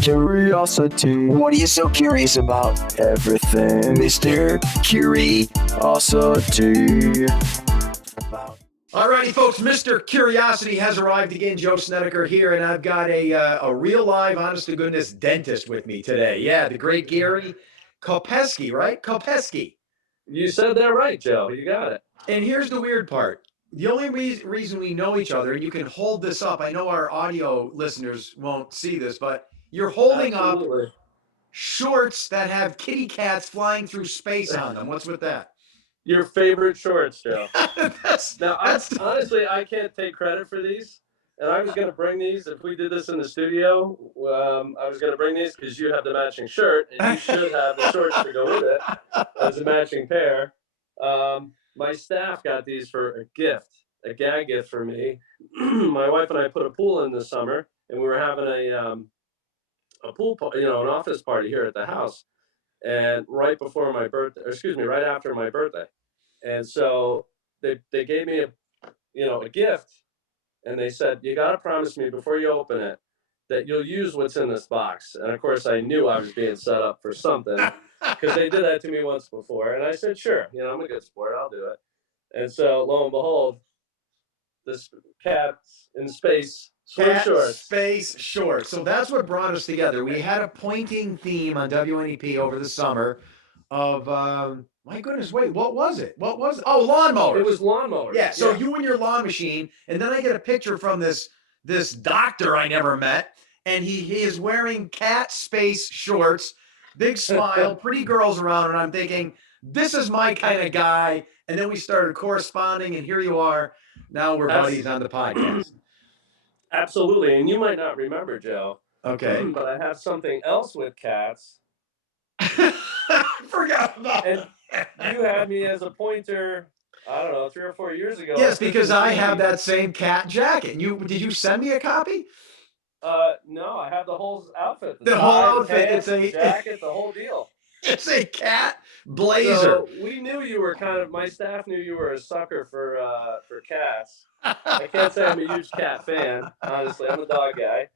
Curiosity. What are you so curious about? Everything, Mr. Curiosity. Alrighty, folks, Mr. Curiosity has arrived again. Joe Snedeker here, and I've got a real live, honest-to-goodness dentist with me today. Yeah, the great Gary Kopesky, right? Kopesky. You said that right, Joe. You got it. And here's the weird part. The only reason we know each other, and you can hold this up, I know our audio listeners won't see this, but you're holding Absolutely. up shorts that have kitty cats flying through space on them. What's with that? Your favorite shorts, Joe. Now, that's honestly, I can't take credit for these. And I was going to bring these if we did this in the studio. I was going to bring these because you have the matching shirt, and you should have the shorts to go with it as a matching pair. My staff got these for a gift, a gag gift for me. My wife and I put a pool in this summer, and we were having a pool, an office party here at the house, and right before my birthday, right after my birthday, and so they gave me a gift, and they said, you got to promise me before you open it that you'll use what's in this box. And of course, I knew I was being set up for something because they did that to me once before, and I said, sure, I'm a good sport, I'll do it. And so lo and behold, this cats in space swim shorts. Space shorts. So that's what brought us together. We had a pointing theme on WNEP over the summer of my goodness, wait, what was it? Oh, lawnmowers. It was lawnmowers. Yeah. So you and your lawn machine, and then I get a picture from this doctor I never met, and he is wearing cat space shorts, big smile, pretty girls around, and I'm thinking, this is my kind of guy. And then we started corresponding, and here you are. Now we're buddies on the podcast. Absolutely, and you might not remember, Joe. Okay. But I have something else with cats. I forgot about it. And you had me as a pointer, I don't know, 3 or 4 years ago. Yes, because I have that same cat jacket. Did you send me a copy? No, I have the whole outfit. The whole outfit. Pants, it's a jacket, the whole deal. It's a cat blazer. So we knew you were my staff knew you were a sucker for cats. I can't say I'm a huge cat fan, honestly. I'm a dog guy.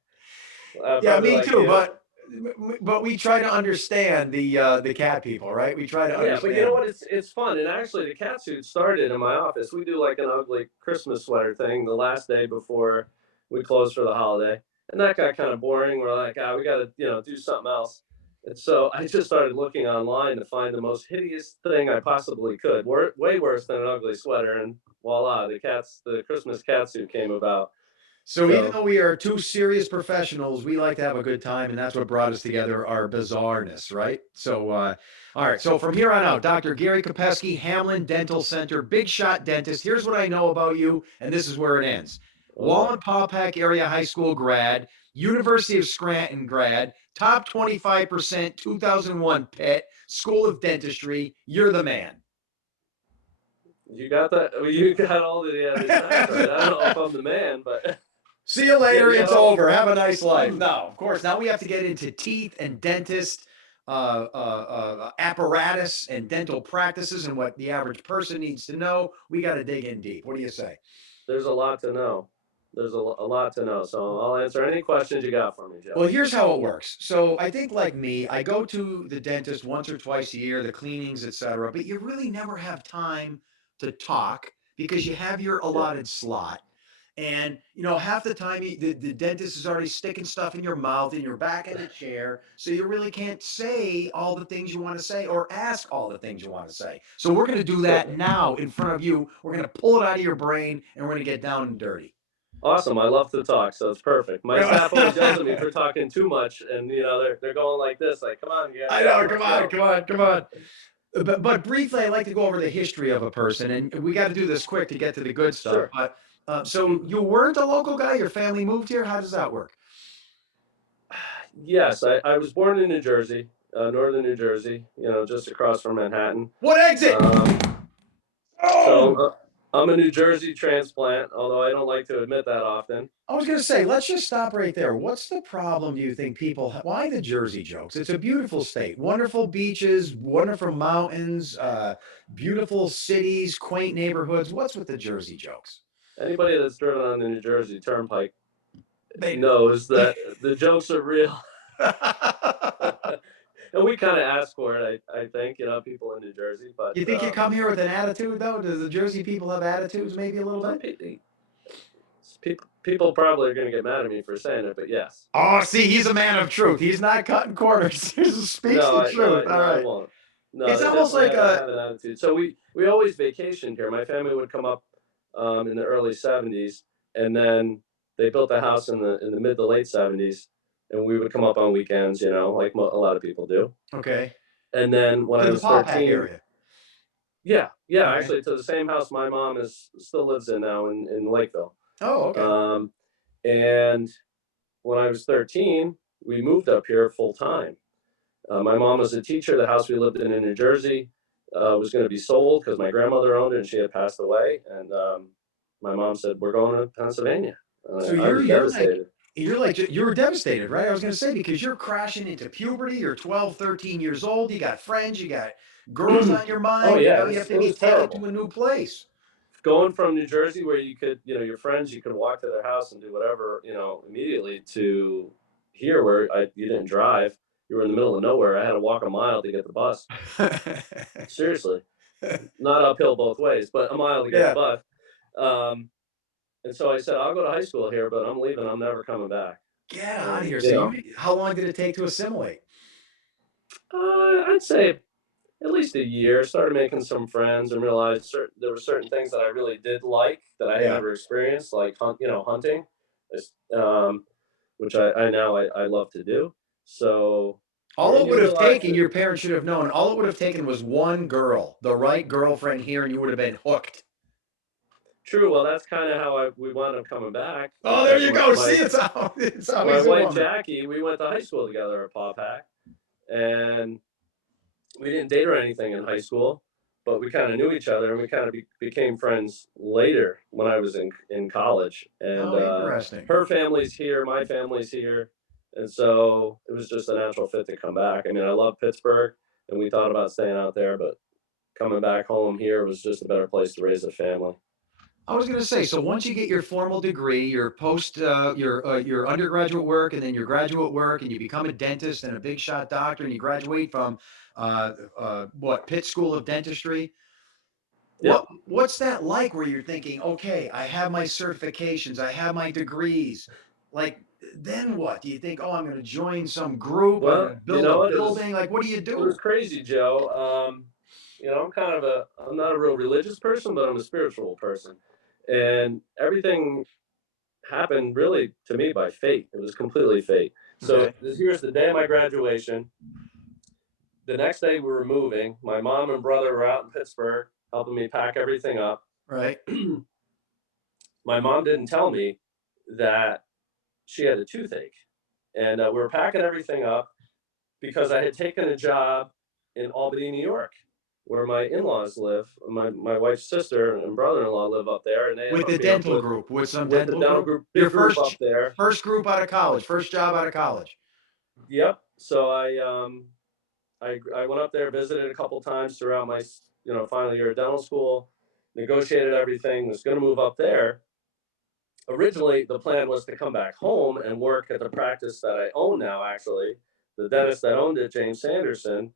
Yeah, me too. But we try to understand the cat people, right? We try to understand. Yeah, but you know what? It's fun. And actually, the cat suit started in my office. We do like an ugly Christmas sweater thing the last day before we close for the holiday, and that got kind of boring. We're like, we got to do something else. And so I just started looking online to find the most hideous thing I possibly could, way worse than an ugly sweater, and voila, the Christmas cat suit came about. So even though we are two serious professionals, we like to have a good time, and that's what brought us together, our bizarreness, right? So, all right, so from here on out, Dr. Gary Kopesky, Hamlin Dental Center, big shot dentist. Here's what I know about you, and this is where it ends. Walnut-Paupack area high school grad, University of Scranton grad, top 25%, 2001 Pitt, School of Dentistry. You're the man. You got that? You got all the other stuff right. I don't know if I'm the man, but... See you later. It's over. Have a nice life. No, of course. Now we have to get into teeth and dentist apparatus and dental practices and what the average person needs to know. We got to dig in deep. What do you say? There's a lot to know. There's a lot to know. So I'll answer any questions you got for me, Joe. Well, here's how it works. So I think like me, I go to the dentist once or twice a year, the cleanings, etc. But you really never have time to talk because you have your allotted slot. And, half the time the dentist is already sticking stuff in your mouth and you're back in the chair. So you really can't say all the things you want to say or ask all the things you want to say. So we're going to do that now in front of you. We're going to pull it out of your brain and we're going to get down and dirty. Awesome. I love to talk, so it's perfect. My staff always yells at me for talking too much, and, they're going like this, like, come on, guys. I know, come on. But briefly, I'd like to go over the history of a person, and we got to do this quick to get to the good stuff. Sure. But so you weren't a local guy? Your family moved here? How does that work? Yes, I was born in New Jersey, northern New Jersey, just across from Manhattan. What exit? So I'm a New Jersey transplant, although I don't like to admit that often. I was going to say, let's just stop right there. What's the problem, do you think, people have? Why the Jersey jokes? It's a beautiful state. Wonderful beaches, wonderful mountains, beautiful cities, quaint neighborhoods. What's with the Jersey jokes? Anybody that's driven on the New Jersey Turnpike knows that the jokes are real. And we kind of ask for it, I think, people in New Jersey, but You think you come here with an attitude, though? Does the Jersey people have attitudes maybe a little some bit? people probably are going to get mad at me for saying it, but yes. Oh, see, he's a man of truth. He's not cutting corners. He speaks No, the I no, truth. I All no, I right. won't. No, It's they almost definitely like a have an attitude. So we always vacationed here. My family would come up in the early '70s, and then they built a house in the mid to late '70s, and we would come up on weekends, like a lot of people do. okay. And then when To I the was Paw Pack 13, area. yeah, yeah, Okay. actually to the same house my mom is still lives in now in Lakeville. Oh, okay. Um, and when I was 13, we moved up here full time. My mom was a teacher. The house we lived in New Jersey was going to be sold because my grandmother owned it and she had passed away. And my mom said, "We're going to Pennsylvania." So I was devastated. you were devastated, right? I was going to say because you're crashing into puberty. You're 12, 13 years old. You got friends. You got girls on your Oh mind. You yeah, know, you have to it be was taken to terrible. a new place. Going from New Jersey, where you could, your friends, you could walk to their house and do whatever, immediately, to here, where you didn't drive. You were in the middle of nowhere. I had to walk a mile to get the bus. Seriously, not uphill both ways, but a mile to get the Yeah. bus. Um, And so I said, "I'll go to high school here, but I'm leaving. I'm never coming back." Get out of And, here. So how long did it take to assimilate? I'd say at least a year. Started making some friends and realized there were certain things that I really did like that I had Yeah. never experienced, like hunting, is- um, which I love to do. So All it you would have realize taken, that. your parents should have known, all it would have taken was one girl, the right girlfriend here, and you would have been hooked. True. Well, that's kind of how we wound up coming back Oh, there because you go. See, it's my always a wife woman. Jackie, we went to high school together at Paw Pack, and we didn't date or anything in high school, but we kind of knew each other and we kind of became friends later when I was in college. And Oh, interesting. her family's here, my family's here, and so it was just a natural fit to come back. I mean, I love Pittsburgh, and we thought about staying out there, but coming back home here was just a better place to raise a family. I was going to say, so once you get your formal degree, your undergraduate work, and then your graduate work, and you become a dentist and a big shot doctor, and you graduate from what Pitt School of Dentistry. Yep. What's that like? Where you're thinking, okay, I have my certifications, I have my degrees. Like, then what? Do you think, oh, I'm going to join some group, I'm going Well, to you build know a what? building? Like, what do you It was do? crazy, Joe. I'm not a real religious person, but I'm a spiritual person, and everything happened really to me by fate. It was completely fate. So Okay. here's the day of my graduation. The next day we were moving. My mom and brother were out in Pittsburgh helping me pack everything up. Right. My mom didn't tell me that she had a toothache, and we were packing everything up because I had taken a job in Albany, New York, where my in-laws live. My wife's sister and brother-in-law live up there, and they had With the hooked me up dental group, with some with the dental dental group. group, Your big group up there. first group out of college, first job out of college. Yep. So I went up there, visited a couple times throughout my final year of dental school, negotiated everything, was going to move up there. Originally, the plan was to come back home and work at the practice that I own now. Actually, the dentist that owned it, James Sanderson,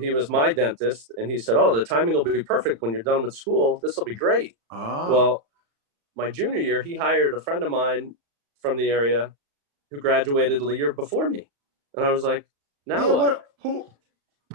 he was my dentist, and he said, "Oh, the timing will be perfect when you're done with school. This will be great." Oh. Well, my junior year, he hired a friend of mine from the area who graduated the year before me, and I was like, "Now Yeah, what?" what who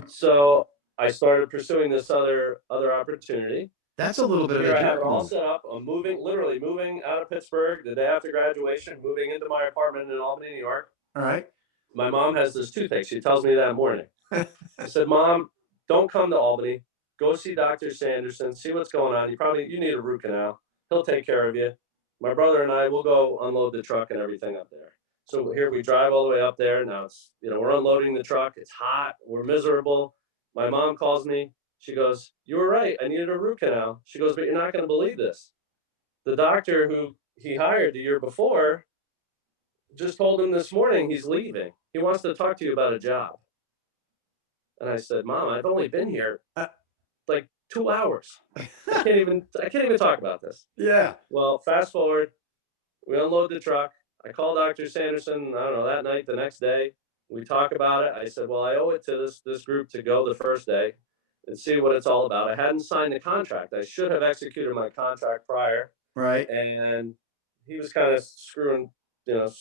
So I started pursuing this other opportunity. that's a little bit of a Here I have jerk it all move. set up. I'm literally moving out of Pittsburgh the day after graduation, moving into my apartment in Albany, New York. All right. My mom has this toothache. She tells me that morning. I said, "Mom, don't come to Albany. Go see Dr. Sanderson. See what's going on. You need a root canal. He'll take care of you. My brother and I will go unload the truck and everything up there." So here we drive all the way up there. Now we're unloading the truck. It's hot. We're miserable. My mom calls me. She goes, "You were right. I needed a root canal." She goes, "But you're not going to believe this. The doctor who he hired the year before just told him this morning he's leaving. He wants to talk to you about a job." And I said, "Mom, I've only been here Uh, like 2 hours. I can't even talk about this." yeah. Well, fast forward, we unload the truck. I call Dr. Sanderson, I don't know, that night, the next day. We talk about it. I said, well, I owe it to this group to go the first day and see what it's all about. I hadn't signed the contract. I should have executed my contract prior, Right. and he was kind of you know,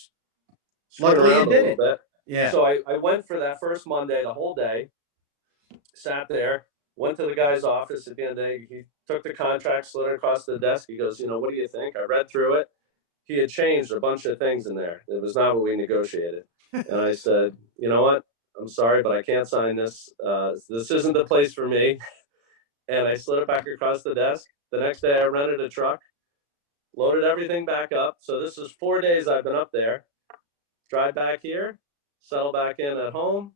screwing Luckily you around a did little it. bit. Yeah. So I went for that first Monday, the whole day, sat there, went to the guy's office at the end of the day. He took the contract, slid it across the desk. He goes, what do you think? I read through it. He had changed a bunch of things in there. It was not what we negotiated. And I said, you know what? I'm sorry, but I can't sign this. This isn't the place for me. And I slid it back across the desk. The next day, I rented a truck, loaded everything back up. So this is 4 days I've been up there. Drive back here, settle back in at home,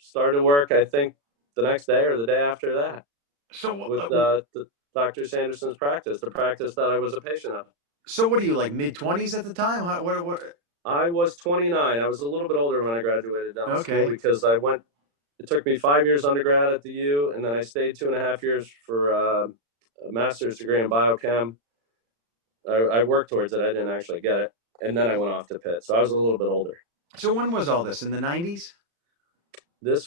started work, I think, the next day or the day after that So, with Dr. Sanderson's practice, the practice that I was a patient of. so what are you like mid-20s at the time? What? I was 29. I was a little bit older when I graduated dental school Okay. because it took me 5 years undergrad at the U, and then I stayed 2.5 years for a master's degree in biochem. I worked towards it. I didn't actually get it. And then I went off to Pitt. So I was a little bit older. So when was all this? In the 90s?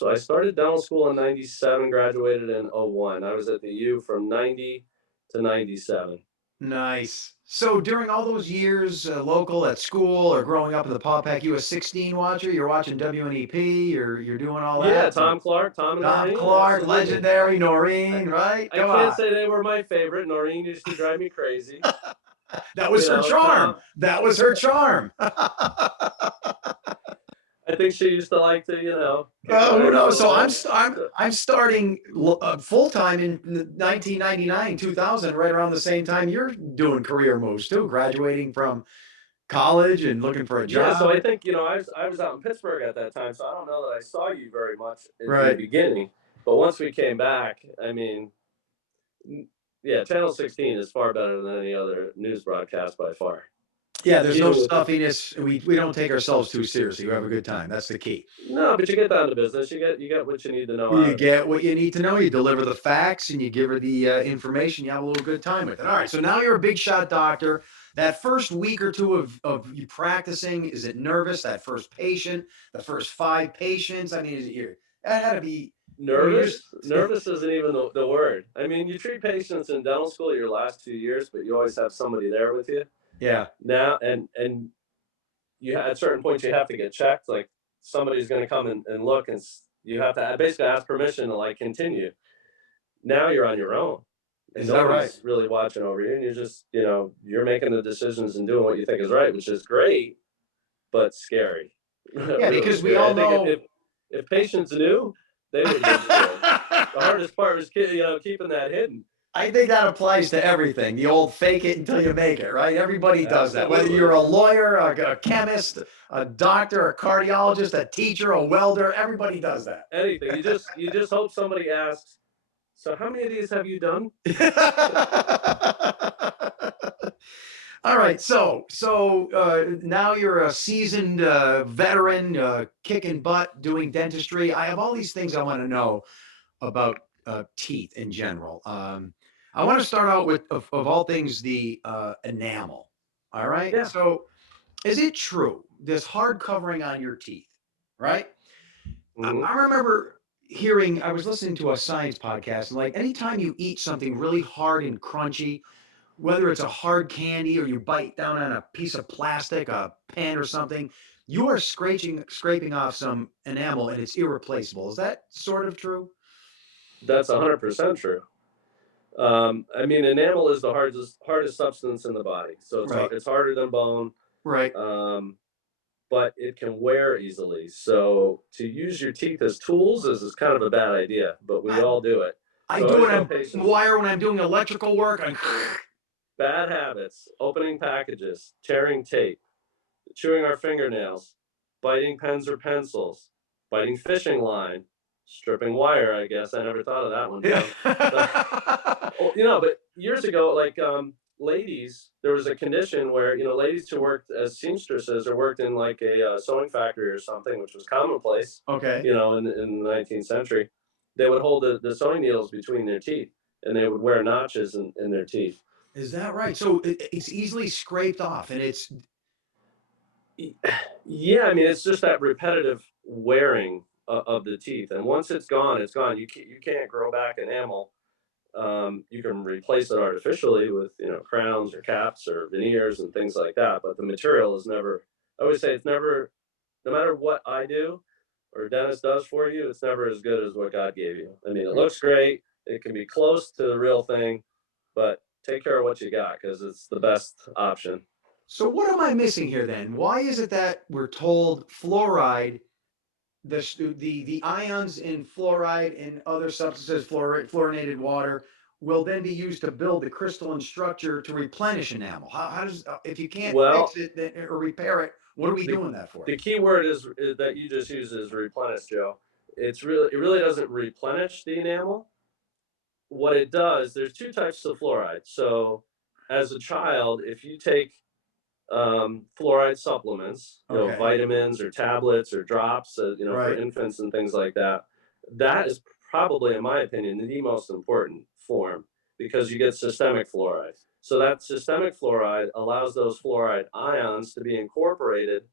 I started dental school in 97, graduated in 01. I was at the U from 90 to 97. Nice. So during all those years, local at school or growing up in the Paw Pack, you a 16 watcher? You're watching WNEP. You're doing all Yeah, that. Tom Clark, Tom and Tom Noreen, Clark, absolutely. legendary Noreen, right? I Come can't on. say they were my favorite. Noreen used to drive me crazy. That was her charm. Tom, That was her charm. I think she used to like to, kick Well, my who ass a knows? little So bit. So, I'm starting full time in 1999, 2000, right around the same time you're doing career moves too, graduating from college and looking for a yeah, so job. I think, I was out in Pittsburgh at that time, so I don't know that I saw you very much in the Right. beginning. But once we came back, I mean, yeah, Channel 16 is far better than any other news broadcast by far. Yeah, there's no Even with stuffiness. We don't take ourselves too seriously. We have a good time. That's the key. no, but you get down to business. You get what you need to know out You of it. get what you need to know. You deliver the facts and you give her the information. You have a little good time with it. All right. So now you're a big shot doctor. That first week or two of you practicing, is it nervous? That first patient, the first five patients. I mean, is it here? That had to be. You're used. Nervous isn't even the word. I mean, you treat patients in dental school your last 2 years, but you always have somebody there with you Yeah. now, and at certain points you have to get checked. Like somebody's going to come and look, and you have to basically ask permission to like continue. Now you're on your own, and Is that right? nobody's really watching over you, and you're just you're making the decisions and doing what you think is right, which is great, but scary, Yeah, really because we scary. I all think know. if patients knew, they would have been scared. The hardest part was keeping that hidden. I think that applies to everything. The old fake it until you make it, right? Everybody does that. Whether you're Absolutely. a lawyer, a chemist, a doctor, a cardiologist, a teacher, a welder, everybody does that. Anything. You just hope somebody asks, "So how many of these have you done?" All right, now you're a seasoned veteran, kicking butt, doing dentistry. I have all these things I want to know about teeth in general. I want to start out with, of all things, the enamel. All right, Yeah. so is it true this hard covering on your teeth? Right. Mhm. I remember hearing. I was listening to a science podcast, and like anytime you eat something really hard and crunchy, whether it's a hard candy or you bite down on a piece of plastic, a pen or something, you are scraping off some enamel and it's irreplaceable. Is that sort of true? That's 100% true. I mean, enamel is the hardest substance in the body, so Right. it's harder than bone, Right. um, but it can wear easily. So to use your teeth as tools is kind of a bad idea, but we I, all do it. I So I do always it tell on patients, wire when I'm doing electrical work. bad habits: opening packages, tearing tape, chewing our fingernails, biting pens or pencils, biting fishing line, stripping wire. I guess I never thought of that one Yeah. down. But, oh, but years ago, like ladies, there was a condition where ladies who worked as seamstresses or worked in like a sewing factory or something, which was commonplace, Okay. in the 19th century, they would hold the sewing needles between their teeth, and they would wear notches in their teeth. Is that right? So it's easily scraped off and it's Y- Yeah, I mean, it's just that repetitive wearing of the teeth, and once it's gone, it's gone. You can't grow back enamel. You can replace it artificially with, crowns or caps or veneers and things like that, but the material is never. I always say it's never, no matter what I do or a dentist does for you, it's never as good as what God gave you. I mean, it looks great. It can be close to the real thing, but take care of what you got because it's the best option. So what am I missing here then? Why is it that we're told fluoride, the ions in fluoride and other substances, fluorinated water, will then be used to build the crystalline structure to replenish enamel? How does, if you can't fix Well, it or repair it, what are we the doing that for? the key word is that you just use is replenish, Joe. It really doesn't replenish the enamel. What it does, there's two types of fluoride. So, as a child, if you take fluoride supplements, Okay, vitamins or tablets or drops, for right. infants and things like that. That is probably, in my opinion, the most important form because you get systemic fluoride. So that systemic fluoride allows those fluoride ions to be incorporated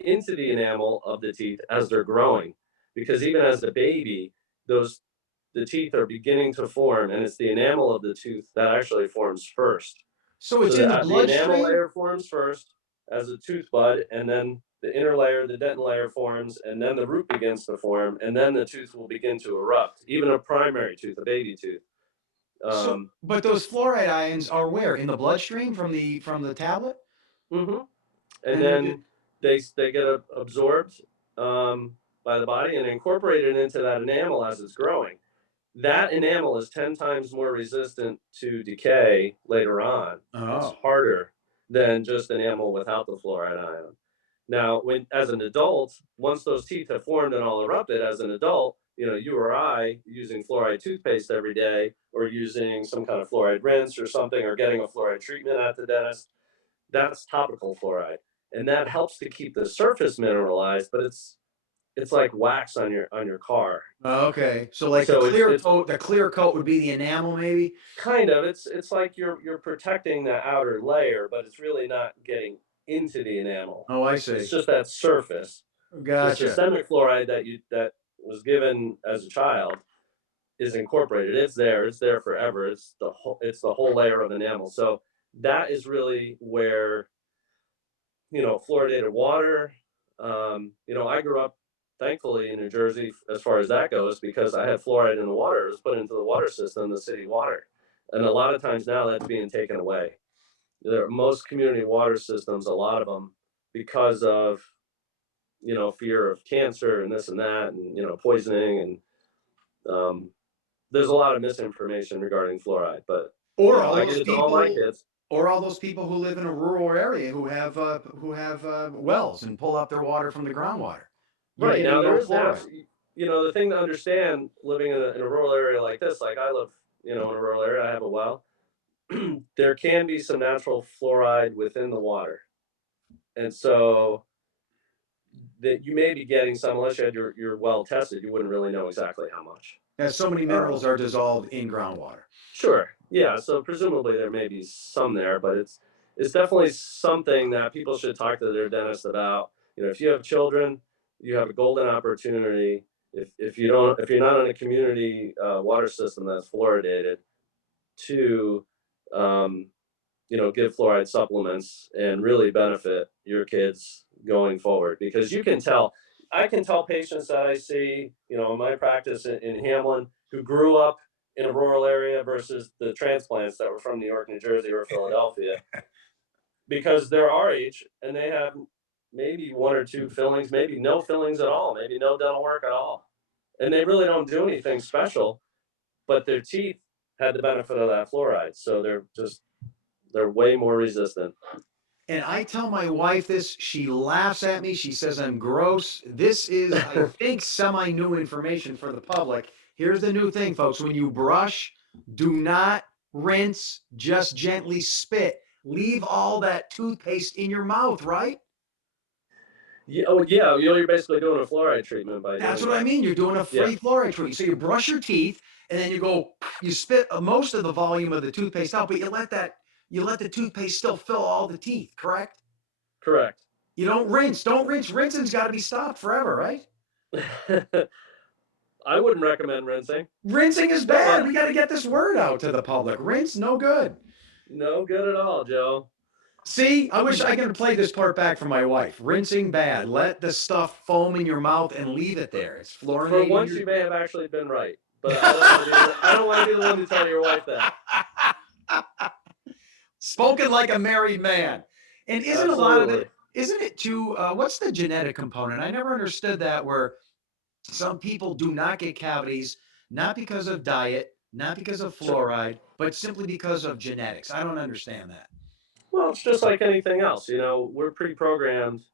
into the enamel of the teeth as they're growing. Because even as a baby, those the teeth are beginning to form, and it's the enamel of the tooth that actually forms first. So So it's in the the enamel bloodstream? layer forms first as a tooth bud, and then the inner layer, the dentin layer forms, and then the root begins to form, and then the tooth will begin to erupt. Even a primary tooth, a baby tooth. So, Um, but those fluoride ions are where? In the bloodstream from the tablet? mhm. And And then they get absorbed by the body and incorporated into that enamel as it's growing. That enamel is 10 times more resistant to decay later on. It's oh, harder than just enamel without the fluoride ion. Now, when as an adult, once those teeth have formed and all erupted, as an adult, you or I using fluoride toothpaste every day, or using some kind of fluoride rinse or something, or getting a fluoride treatment at the dentist, that's topical fluoride, and that helps to keep the surface mineralized. But it's like wax on your car. okay. So like So it's the clear coat would be the enamel, maybe? kind of, it's like you're protecting the outer layer, but it's really not getting into the enamel. Oh, I It's see. just that surface. The Gotcha. systemic fluoride that was given as a child is incorporated. It's there forever. It's the whole layer of enamel. So that is really where, fluoridated water. I grew up, thankfully, in New Jersey as far as that goes because I had fluoride in the water. It was put into the water system, the city water, and a lot of times now that's being taken away. Most community water systems, a lot of them, because of fear of cancer and this and that, and poisoning, and there's a lot of misinformation regarding fluoride. But Or all I those give it to all my people, kids. or all those people who live in a rural area who have wells and pull up their water from the groundwater. You're Right, now getting there no is fluoride. the thing to understand living in a rural area like this, like I live, in a rural area, I have a well. There can be some natural fluoride within the water. And so that you may be getting some, unless you had your well tested, you wouldn't really know exactly how much. As so many minerals Um, are dissolved in groundwater. sure, yeah. So presumably there may be some there, but it's definitely something that people should talk to their dentist about. If you have children, you have a golden opportunity. If you're not in a community water system that's fluoridated, to um, give fluoride supplements and really benefit your kids going forward. Because I can tell patients that I see, in my practice in Hamlin, who grew up in a rural area versus the transplants that were from New York, New Jersey, or Philadelphia, because they're our age and they have maybe one or two fillings, maybe no fillings at all, maybe no dental work at all. And they really don't do anything special, but their teeth had the benefit of that fluoride. So they're way more resistant. And I tell my wife this, she laughs at me. She says I'm gross. This is, I think, semi new information for the public. Here's the new thing, folks. When you brush, do not rinse, just gently spit. Leave all that toothpaste in your mouth, right? Yeah, oh yeah, you're basically doing a fluoride treatment by That's doing what I that. mean. You're doing a Yeah, free fluoride treatment. So you brush your teeth and then you go, you spit most of the volume of the toothpaste out, but you let the toothpaste still fill all the teeth, correct? correct. You don't rinse. Don't rinse. Rinsing's got to be stopped forever, right? I wouldn't recommend rinsing, Rinsing is bad. but We got to get this word out to the public. Rinse, no good. no good at all, Joe. See, I wish I could play this part back for my wife. Rinsing bad. Let the stuff foam in your mouth and leave it there. It's For fluorinating once, your. you may have actually been right, but I don't want to be I don't want to be the one to tell your wife that. Spoken like a married man. And isn't a lot of Absolutely. it, isn't it too, what's the genetic component? I never understood that where some people do not get cavities, not because of diet, not because of fluoride, but simply because of genetics. I don't understand that. Well, it's just like anything else. We're pre-programmed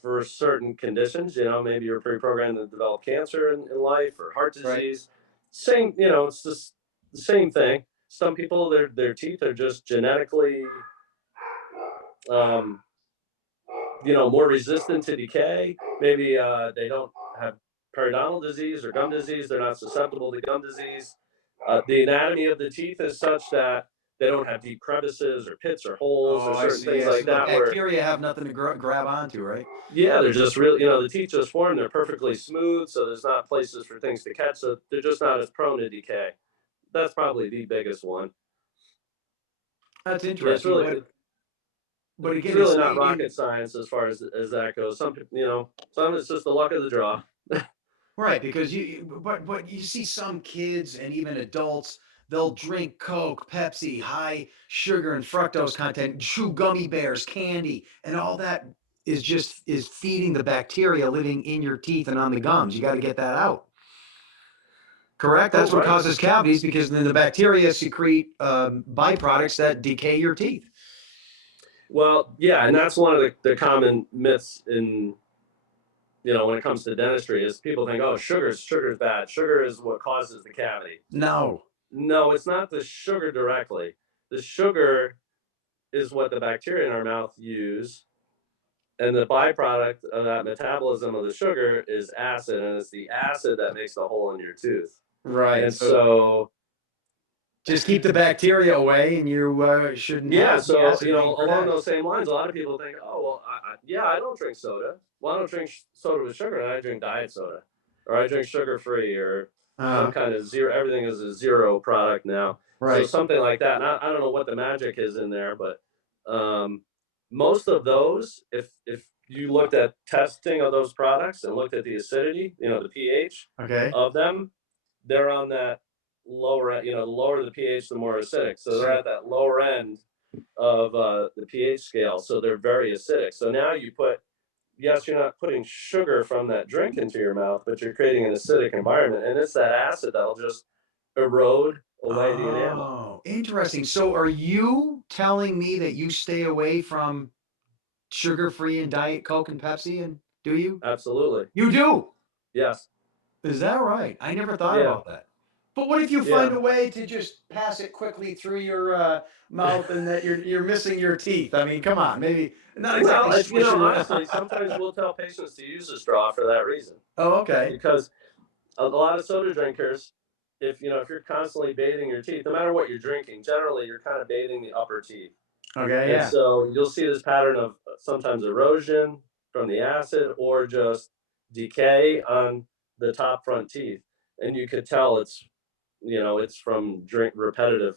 for certain conditions. Maybe you're pre-programmed to develop cancer in life or heart Right. disease. Same, it's just the same thing. Some people, their teeth are just genetically, um, more resistant to decay. Maybe they don't have periodontal disease or gum disease. They're not susceptible to gum disease. The anatomy of the teeth is such that they don't have deep crevices or pits or holes Oh, or I certain see. things Yeah. So like the that where, bacteria have nothing to grab onto, right? yeah, they're just really, the teeth just form. They're perfectly smooth, so there's not places for things to catch. So they're just not as prone to decay. That's probably the biggest one. That's It's interesting. really, But it's again, really it's not in rocket science as far as that goes. Some it's just the luck of the draw. right, because but you see some kids and even adults, they'll drink Coke, Pepsi, high sugar and fructose content, chew gummy bears, candy, and all that is feeding the bacteria living in your teeth and on the gums. You got to get that out. Correct? Oh, That's what right. causes cavities because then the bacteria secrete byproducts that decay your teeth. Well, yeah, and that's one of the common myths in when it comes to dentistry is people think, oh, sugar's bad. Sugar is what causes the cavity. No. No, it's not the sugar directly. The sugar is what the bacteria in our mouth use, and the byproduct of that metabolism of the sugar is acid, and it's the acid that makes the hole in your tooth. Right. And So so, just keep the bacteria away, and you shouldn't yeah, have the so acid being along produced. those same lines, a lot of people think, oh well, yeah, I don't drink soda. Well, I don't drink soda with sugar, and I drink diet soda, or I drink sugar free, or some Uh, kind of zero. Everything is a zero product now, so right. something like that. And I don't know what the magic is in there, but um, most of those, if you looked at testing of those products and looked at the acidity, the pH Okay. of them, they're on that lower end. The lower the pH, the more acidic. So they're So at that lower end of the pH scale. So they're very acidic. So now yes, you're not putting sugar from that drink into your mouth, but you're creating an acidic environment. And it's that acid that'll just erode away the enamel. oh, interesting. So are you telling me that you stay away from sugar-free and Diet Coke and Pepsi, and do you? Absolutely. You do? Yes. Is that right? I never thought Yeah. about that. But what if you find Yeah. a way to just pass it quickly through your mouth and that you're missing your teeth? I mean, come on, maybe not exactly Well, swishing around. honestly, sometimes we'll tell patients to use a straw for that reason. Oh, okay. Because a lot of soda drinkers, if you're constantly bathing your teeth, no matter what you're drinking, generally you're kind of bathing the upper teeth. Okay, And yeah. so you'll see this pattern of sometimes erosion from the acid or just decay on the top front teeth. And you could tell it's from drink repetitive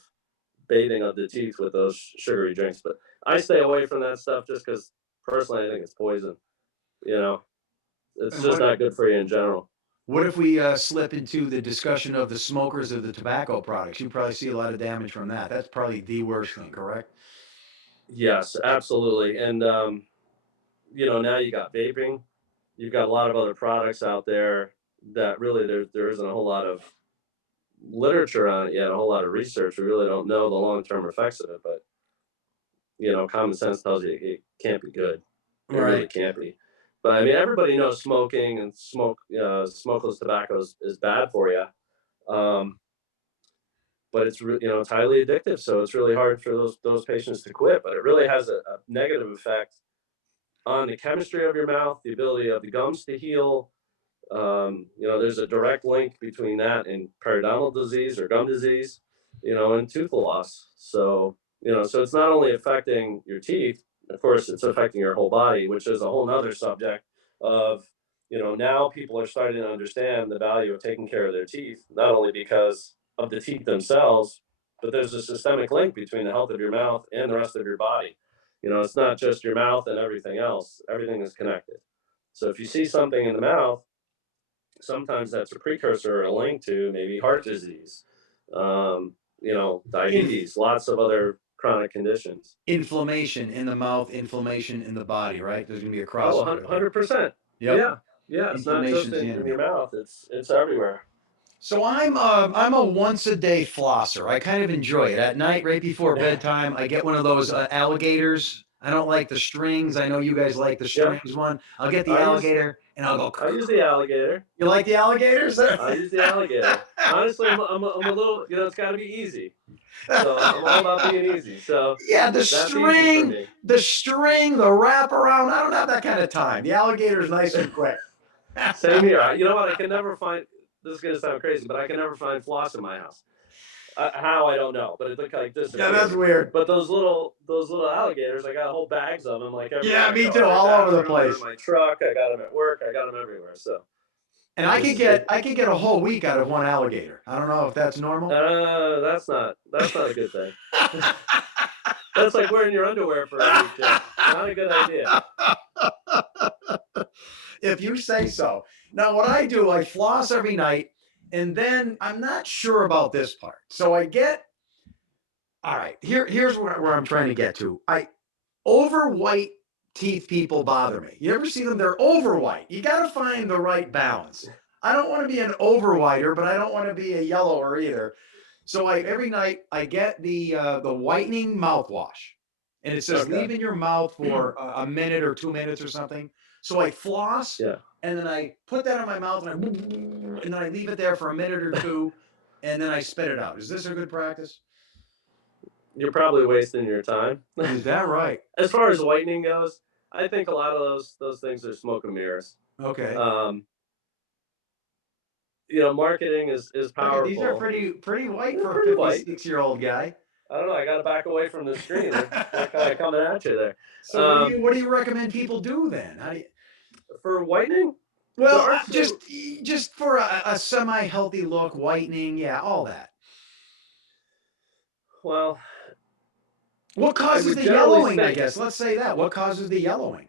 bathing of the teeth with those sugary drinks. But I stay away from that stuff just because personally I think it's poison. You know, it's And just not good for you in general. what if we slip into the discussion of the smokers of the tobacco products? You probably see a lot of damage from that. That's probably the worst thing, correct? Yes, absolutely. And now you got vaping. You've got a lot of other products out there that really there isn't a whole lot of literature on it yet, a whole lot of research. We really don't know the long-term effects of it, but common sense tells you it can't be good. It really Right. can't be. But I mean, everybody knows smoking and smokeless tobacco is bad for you. Um, but it's highly addictive, so it's really hard for those patients to quit. But it really has a negative effect on the chemistry of your mouth, the ability of the gums to heal. There's a direct link between that and periodontal disease or gum disease, and tooth loss. So it's not only affecting your teeth, Of course, it's affecting your whole body, which is a whole nother subject of, now people are starting to understand the value of taking care of their teeth, not only because of the teeth themselves, but there's a systemic link between the health of your mouth and the rest of your body. It's not just your mouth and everything else, everything is connected. So if you see something in the mouth, sometimes that's a precursor or a link to maybe heart disease, Inf- diabetes, lots of other chronic conditions. Inflammation in the mouth, inflammation in the body, right? There's gonna be a Oh, crossover there. 100%. Yep. Yeah. Yeah, it's not just Inflammation's the in enemy. your mouth, it's everywhere. So I'm a once a day flosser. I kind of enjoy it. At night, right before bedtime, I get one of those alligators. I don't like the strings. I know you guys like the Yeah, strings one. I'll get the I use alligator and I'll go. I use the alligator. You like the alligators? I use the alligator. Honestly, I'm a little, it's gotta be easy. So, I'm all about being easy, so Yeah, that's easy for me. the string, the wraparound. I don't have that kind of time. The alligator's nice and quick. Same here. You know what? I can never find this is gonna sound crazy, but I can never find floss in my house. How, I don't know, but it like Yeah, that's disappeared. weird. But those little alligators, I got whole bags of them, like everywhere Yeah, I me go. too. In my All over the bathroom, they're in place. my truck, I got them at work, I got them everywhere. So And it's it. I could get a whole week out of one alligator. I don't know if that's normal. That's not a good thing. That's like wearing your underwear for a week, Jeff. Not a good idea. If you say so. Now, what I do, I floss every night, and then I'm not sure about this part. So I get, all right, here's where I'm trying to get to. Over white teeth people bother me. You ever see them? They're over white. You got to find the right balance. I don't want to be an over whiter, but I don't want to be a yellower either. So every night I get the whitening mouthwash, and it says Okay. leave in your mouth for a minute or 2 minutes or something. So I floss, Yeah. and then I put that in my mouth, and then I leave it there for a minute or two, and then I spit it out. Is this a good practice? You're probably wasting your time. Is that right? As far as whitening goes, I think a lot of those things are smoke and mirrors. Okay. Um, marketing is Look at these are powerful. pretty white They're for a pretty white. 56-year-old guy. I don't know. I got to back away from the screen. They're kind of coming at you there. So what do you recommend people do then? How do you, For whitening, there well, aren't too. just for a semi-healthy look, whitening, yeah, all that. Well, What I causes would the generally yellowing, I say guess? Let's say that. What causes the yellowing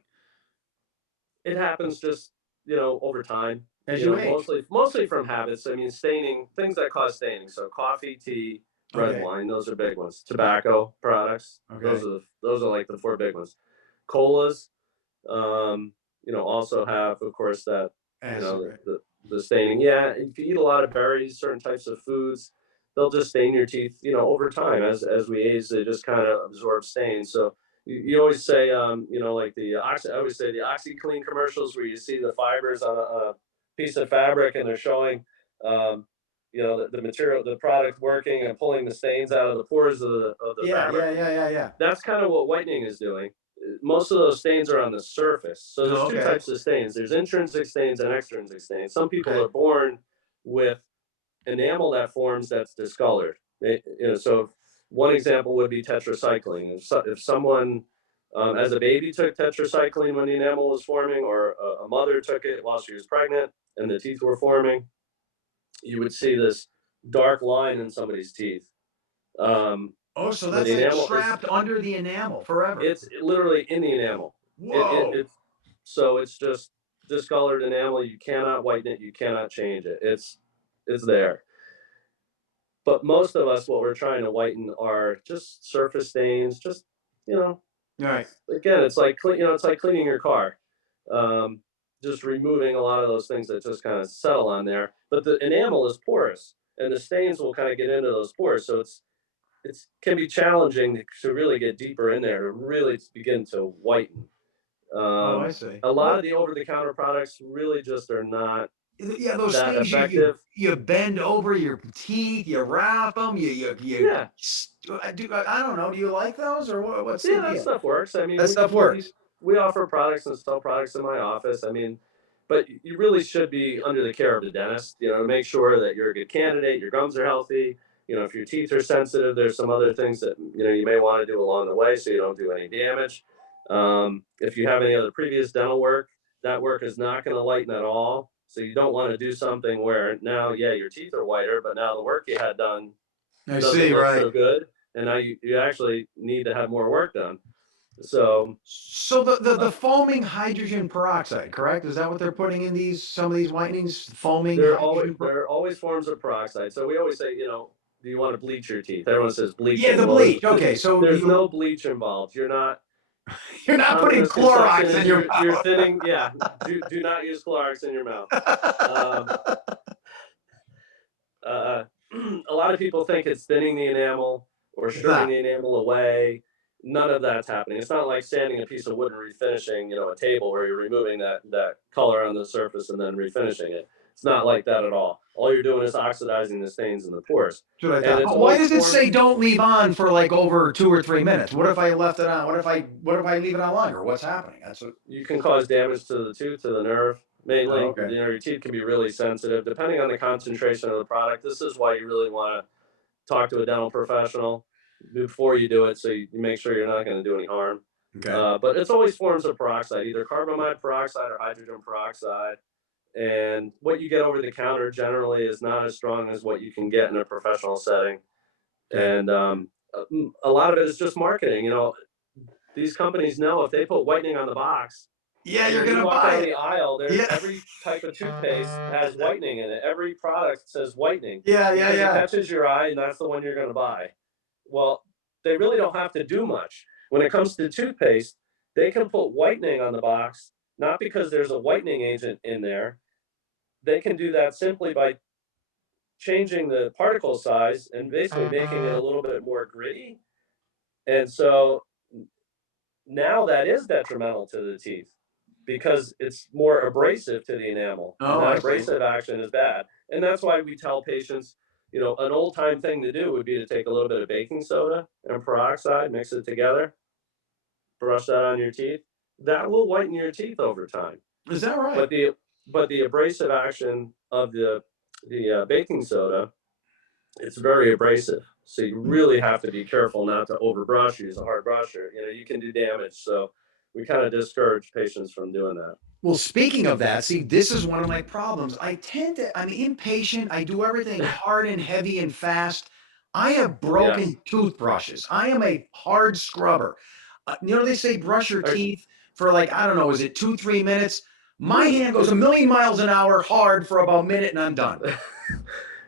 it happens just over time. as you age? Mostly from habits. I mean, staining, things that cause staining. So coffee, tea, red Okay. wine, those are big ones. Tobacco products, Okay. those are like the four big ones. Colas, also have, of course, that Acid, right? the staining. Yeah, if you eat a lot of berries, certain types of foods, they'll just stain your teeth. Over time as we age, they just kind of absorb stains. So you always say, like I always say the OxyClean commercials where you see the fibers on a piece of fabric and they're showing, the material, the product working and pulling the stains out of the pores of the Yeah, fabric. yeah. That's kind of what whitening is doing. Most of those stains are on the surface. So there's Oh, two okay. types of stains. There's intrinsic stains and extrinsic stains. Some people Okay. are born with enamel that forms that's discolored. So one example would be tetracycline. If someone as a baby took tetracycline when the enamel was forming, or a mother took it while she was pregnant and the teeth were forming, you would see this dark line in somebody's teeth. Um, Oh, so when that's the like enamel is trapped under the enamel forever. It's literally in the enamel. Whoa. It's just discolored enamel. You cannot whiten it. You cannot change it. It's there. But most of us, what we're trying to whiten are just surface stains. Just you know, All right. again, it's like it's like cleaning your car. Um, just removing a lot of those things that just kind of settle on there. But the enamel is porous, and the stains will kind of get into those pores. So it's can be challenging to really get deeper in there to really begin to whiten. Oh, I see. A lot What? of the over-the-counter products really just are not Yeah, those that things effective. you bend over your teeth, you wrap them, Yeah, I don't know. Do you like those or what's the yeah, that deal? stuff works. I mean, That stuff works. we offer products and sell products in my office. I mean, but you really should be under the care of the dentist, to make sure that you're a good candidate, your gums are healthy. If your teeth are sensitive, there's some other things that you may want to do along the way so you don't do any damage. If you have any other previous dental work, that work is not going to lighten at all. So you don't want to do something where now, yeah, your teeth are whiter, but now the work you had done I doesn't see, look right. so good, and now you actually need to have more work done. So So the foaming hydrogen peroxide, correct? Is that what they're putting in these some of these whitenings? Foaming hydrogen there are always forms of peroxide. So we always say, do you want to bleach your teeth? Everyone says Yeah, bleaching. the Well, bleach. Okay, so there's you no bleach involved. you're not Common putting misconception Clorox is in your you're mouth. thinning. Yeah, do not use Clorox in your mouth. Um, uh, a lot of people think it's thinning the enamel or It's stripping not. the enamel away. None of that's happening. It's not like sanding a piece of wood and refinishing, a table where you're removing that color on the surface and then refinishing it. It's not like that at all. All you're doing is oxidizing the stains in the pores, That's what I and thought. it's But why always does it formed. say don't leave on for like over 2 or 3 minutes? What if I left it on? What if I leave it on longer? What's happening? That's what. You can cause damage to the tooth, to the nerve. Oh, Mainly, okay. your teeth can be really sensitive depending on the concentration of the product. This is why you really want to talk to a dental professional before you do it, so you make sure you're not going to do any harm. Okay. But it's always forms of peroxide, either carbamide peroxide or hydrogen peroxide. And what you get over the counter generally is not as strong as what you can get in a professional setting. Okay. And a lot of it is just marketing. These companies know if they put whitening on the box, Yeah, you're you gonna walk buy down it. the aisle, there's Yeah. every type of toothpaste has whitening in it. Every product says whitening Yeah, yeah, because it yeah. catches your eye and that's the one you're going to buy. Well, they really don't have to do much. When it comes to toothpaste, they can put whitening on the box, not because there's a whitening agent in there. They can do that simply by changing the particle size and basically making it a little bit more gritty. And so now that is detrimental to the teeth because it's more abrasive to the enamel, and Oh, that I see. abrasive action is bad. And that's why we tell patients, an old time thing to do would be to take a little bit of baking soda and peroxide, mix it together, brush that on your teeth. That will whiten your teeth over time. Is that right? But the abrasive action of the baking soda, it's very abrasive. So you really have to be careful not to overbrush, use a hard brusher. You can do damage. So we kind of discourage patients from doing that. Well, speaking of that, see, this is one of my problems. I'm impatient. I do everything hard and heavy and fast. I have Yes. broken toothbrushes. I am a hard scrubber. They say brush your Are- teeth for like, I don't know, is it 2, 3 minutes? My hand goes a million miles an hour hard for about a minute and I'm done.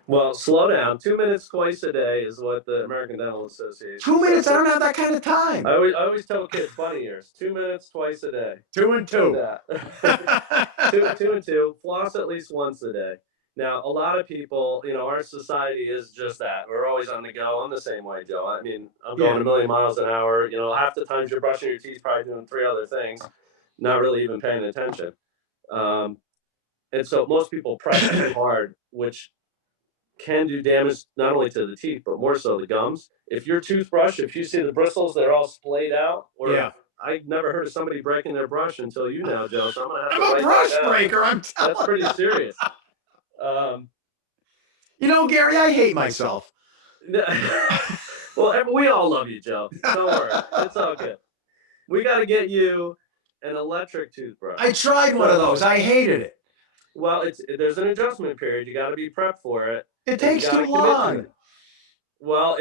well, slow down. 2 minutes twice a day is what the American Dental Association 2 minutes, says. I don't have that kind of time. I always tell kids bunny ears. 2 minutes twice a day. Two and Do two. that. Two and two. Floss at least once a day. Now, a lot of people, our society is just that. We're always on the go. I'm the same way, Joe. I mean, I'm going Yeah. a million miles an hour. Half the times you're brushing your teeth, probably doing three other things, not really even paying attention. Um, and so most people press too hard, which can do damage not only to the teeth, but more so the gums. If your toothbrush, if you see the bristles, they're all splayed out, or Yeah. I never heard of somebody breaking their brush until you now, Joe. So I'm gonna have I'm to a write that brush down. breaker, I'm That's telling pretty you. serious. Um, Gary, I hate myself. well, we all love you, Joe. Don't worry, it's all good. We got to get you an electric toothbrush. I tried one of So, those. I hated it. well, there's an adjustment period. You got to be prepped for it, It and you takes got too to commit to long. it. Well,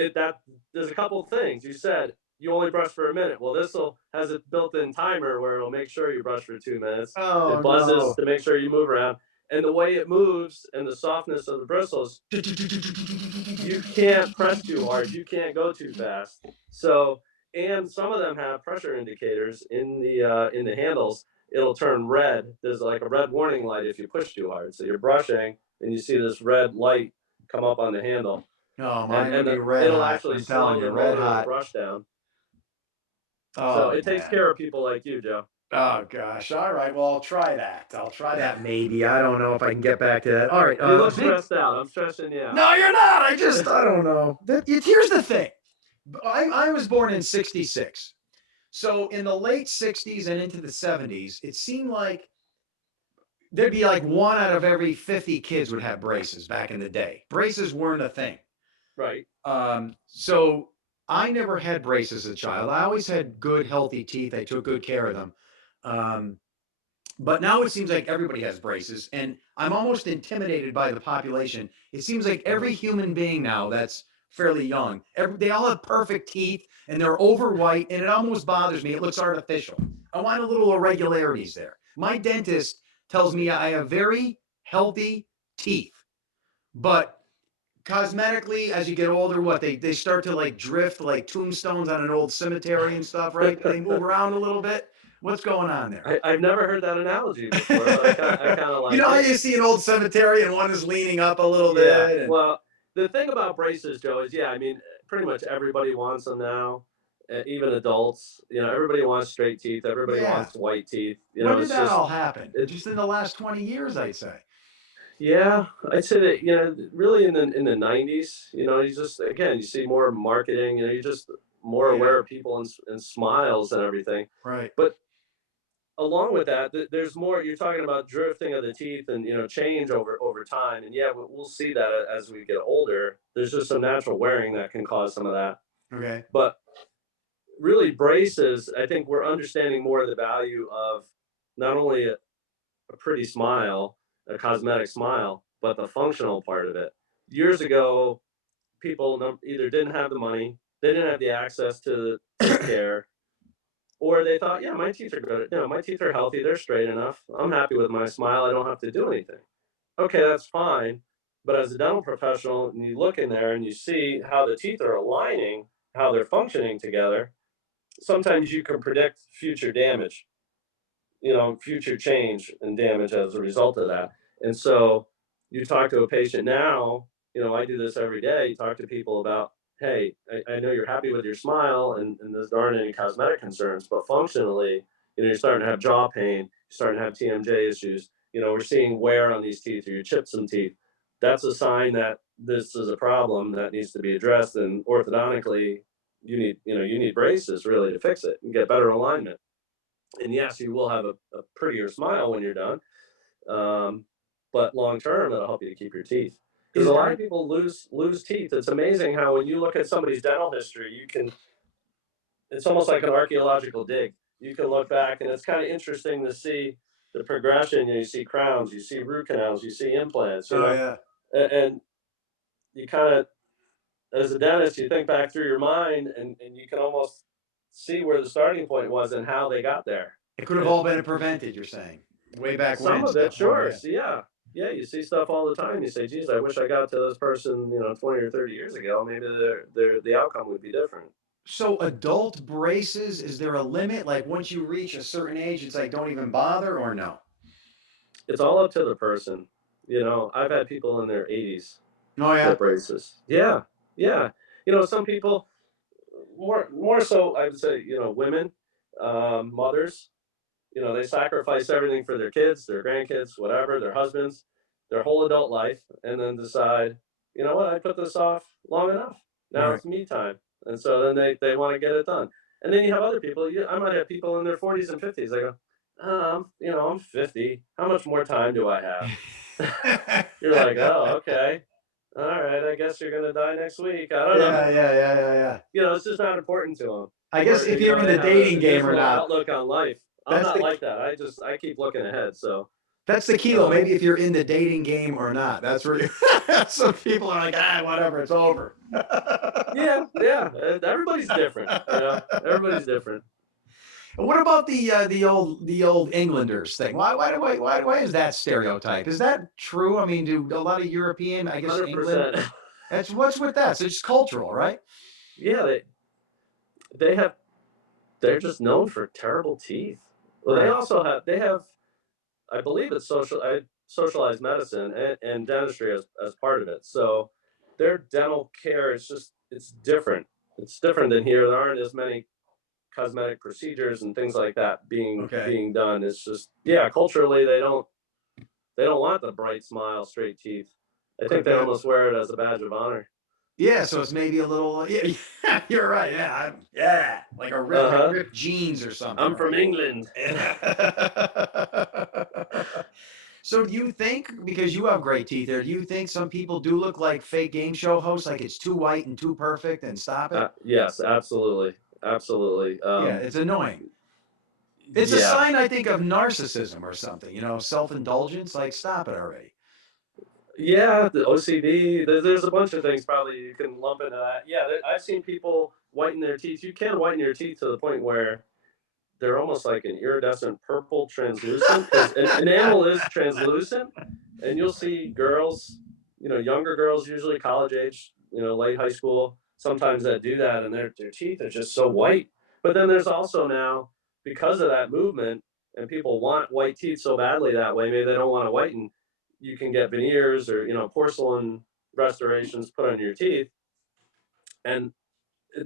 there's a couple of things. You said you only brush for a minute. Well, this will has a built-in timer where it'll make sure you brush for 2 minutes. Oh It buzzes no. to make sure you move around, and the way it moves and the softness of the bristles, you can't press too hard. You can't go too fast. So, and some of them have pressure indicators in the handles. It'll turn red. There's like a red warning light if you push too hard. So you're brushing and you see this red light come up on the handle, Oh, and mine would be red it'll hot. actually I'm telling you, slowly red lower the hot. brush down. So Oh it takes man. care of people like you, Joe. Oh gosh. All right. Well, I'll try that. I'll try that maybe. I don't know if I can get back to that. All right. You look stressed out. I'm stressing you out. No, you're not. I don't know. Here's the thing. I was born in 66. So in the late 60s and into the 70s, it seemed like there'd be like one out of every 50 kids would have braces back in the day. Braces weren't a thing. Right. So I never had braces as a child. I always had good, healthy teeth. I took good care of them. Um, but now it seems like everybody has braces, and I'm almost intimidated by the population. It seems like every human being now that's fairly young, they all have perfect teeth, and they're over white, and it almost bothers me. It looks artificial. I want a little irregularities there. My dentist tells me I have very healthy teeth, but cosmetically, as you get older, what they start to like drift like tombstones on an old cemetery and stuff, right? They move around a little bit. What's going on there? I've never heard that analogy before, but I kind of You like know how it. you see an old cemetery and one is leaning up a little Yeah. bit, and Well, the thing about braces, Joe, is yeah, I mean, pretty much everybody wants them now. Even adults, everybody wants straight teeth. Everybody yeah. wants white teeth. When did It's that just all happen? it's Just in the last 20 years, I'd say. yeah. I'd say that really in the '90s, you just again you see more marketing. You're just Oh more yeah, aware of people and smiles and everything. right. But along with that, there's more. You're talking about drifting of the teeth and change over time, and yeah, we'll see that as we get older. There's just some natural wearing that can cause some of that. Okay. But really, braces, I think we're understanding more of the value of not only a pretty smile, a cosmetic smile, but the functional part of it. Years ago, people either didn't have the money, they didn't have the access to care, or they thought, yeah, my teeth are good. My teeth are healthy. They're straight enough. I'm happy with my smile. I don't have to do anything. Okay, that's fine. But as a dental professional, and you look in there and you see how the teeth are aligning, how they're functioning together, sometimes you can predict future damage, future change and damage as a result of that. And so you talk to a patient now, I do this every day. You talk to people about, hey, I know you're happy with your smile and there aren't any cosmetic concerns, but functionally, you're starting to have jaw pain, you're starting to have TMJ issues. We're seeing wear on these teeth or you chip some teeth. That's a sign that this is a problem that needs to be addressed. And orthodontically, you need braces really to fix it and get better alignment. And yes, you will have a prettier smile when you're done. Um, but long term, it'll help you to keep your teeth. Because Is a lot of there people lose teeth. It's amazing how when you look at somebody's dental history, it's almost like an archaeological dig. You can look back, and it's kind of interesting to see the progression. You see crowns, you see root canals, you see implants. Oh yeah. And you kind of, as a dentist, you think back through your mind, and you can almost see where the starting point was and how they got there. It could have And all been prevented, you're saying. Way back some when, of it, step 1, sure. yeah. So yeah, yeah, you see stuff all the time. You say, "Geez, I wish I got to this person, 20 or 30 years ago. Maybe the outcome would be different." So adult braces, is there a limit? Like once you reach a certain age, it's like don't even bother or no? It's all up to the person. I've had people in their 80s Oh yeah. get braces. Yeah, yeah. Some people more so. I would say, women, mothers. They sacrifice everything for their kids, their grandkids, whatever, their husbands, their whole adult life, and then decide, you know what, I put this off long enough. Now Right. it's me time. And so then they want to get it done. And then you have other people, I might have people in their 40s and 50s. They go, I'm 50. How much more time do I have? You're like, oh, okay. All right. I guess you're going to die next week. I don't know. Yeah, yeah, yeah, yeah, yeah. It's just not important to them. I guess Or, if you're in they the have a dating game or dismal not, outlook on life. I'm that's not the like that. I keep looking ahead. So, that's the key though. um, Maybe if you're in the dating game or not, that's where you, some people are like, whatever, it's over. yeah, yeah. Everybody's different. Everybody's different. What about the old Englanders thing? Why is that stereotype? Is that true? I mean, do a lot of European, I guess England, 100%. that's what's with that? So it's cultural, right? Yeah, they have. They're just known for terrible teeth. Well, Right. they have. I believe it's socialized medicine and dentistry as part of it. So their dental care is just it's different. It's different than here. There aren't as many cosmetic procedures and things like that being Okay. being done. It's just yeah, culturally they don't want the bright smile, straight teeth. I Could think have they been. almost wear it as a badge of honor. Yeah, so it's maybe a little. Yeah, yeah, you're right. Yeah, yeah, Uh like huh. ripped jeans or something, I'm from right? England. Yeah. So do you think, because you have great teeth there, do you think some people do look like fake game show hosts, like it's too white and too perfect and stop it? Yes, absolutely, absolutely. Yeah, it's annoying. It's a Yeah, sign, I think, of narcissism or something, self-indulgence, like, stop it already. yeah, the OCD. There's a bunch of things probably you can lump into that. Yeah, I've seen people whiten their teeth. You can whiten your teeth to the point where they're almost like an iridescent purple translucent because enamel is translucent, and you'll see girls, younger girls, usually college age, late high school, sometimes that do that, and their teeth are just so white. But then there's also now, because of that movement, and people want white teeth so badly that way, maybe they don't want to whiten. You can get veneers or porcelain restorations put on your teeth, and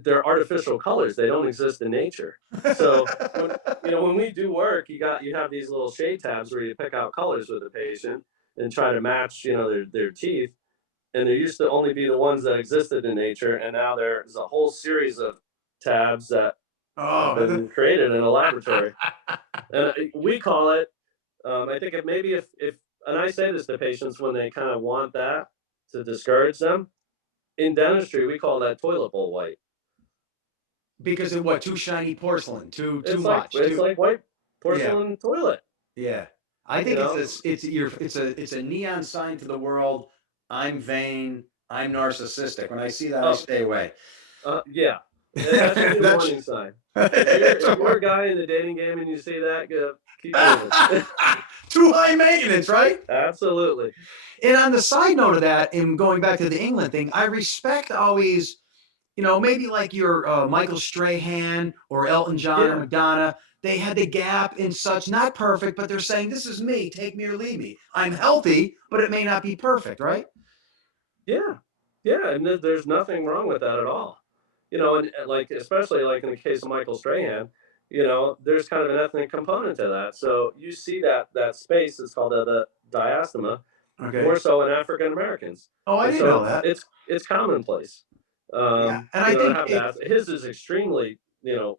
they're artificial colors. They don't exist in nature. So when we do work, you have these little shade tabs where you pick out colors with the patient and try to match their teeth. And there used to only be the ones that existed in nature, and now there's a whole series of tabs that have Oh, been created in a laboratory. And we call it. I think if maybe if and I say this to patients when they kind of want that to discourage them. In dentistry, we call that toilet bowl white. because of what? Too shiny porcelain, too much, It's too like white yeah, porcelain toilet, yeah. I you think know? it's a neon sign to the world. I'm vain, I'm narcissistic. When I see that, I Oh, stay away. yeah. That should be a That's warning sign. it's If a you're a guy in the dating game and you see that, keep moving. too high maintenance, right? Absolutely. And on the side note of that, and going back to the England thing, I respect always, maybe like your Michael Strahan or Elton John or Yeah, Madonna. They had the gap and such, not perfect, but they're saying, this is me, take me or leave me. I'm healthy, but it may not be perfect, right? yeah, yeah, and there's nothing wrong with that at all. Like, especially, like, in the case of Michael Strahan, there's kind of an ethnic component to that, so you see that space is called the diastema, more Okay. so in African Americans, Oh, I and didn't so know that. it's commonplace, Yeah. And I to think have that. His is extremely,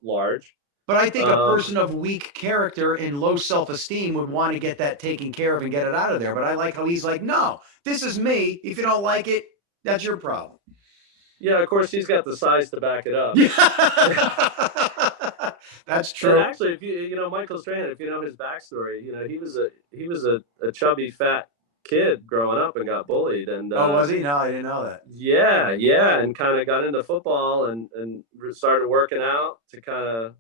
large. but I think a Um, person of weak character and low self-esteem would want to get that taken care of and get it out of there. But I like how he's like, no, this is me. If you don't like it, that's your problem. yeah, of course, he's got the size to back it up. Yeah. That's And true. actually, if Michael Strahan, if you know his backstory, he was a chubby, fat kid growing up and got bullied, and Oh, was he? No, I didn't know that. yeah, yeah, and kind of got into football and started working out to kind of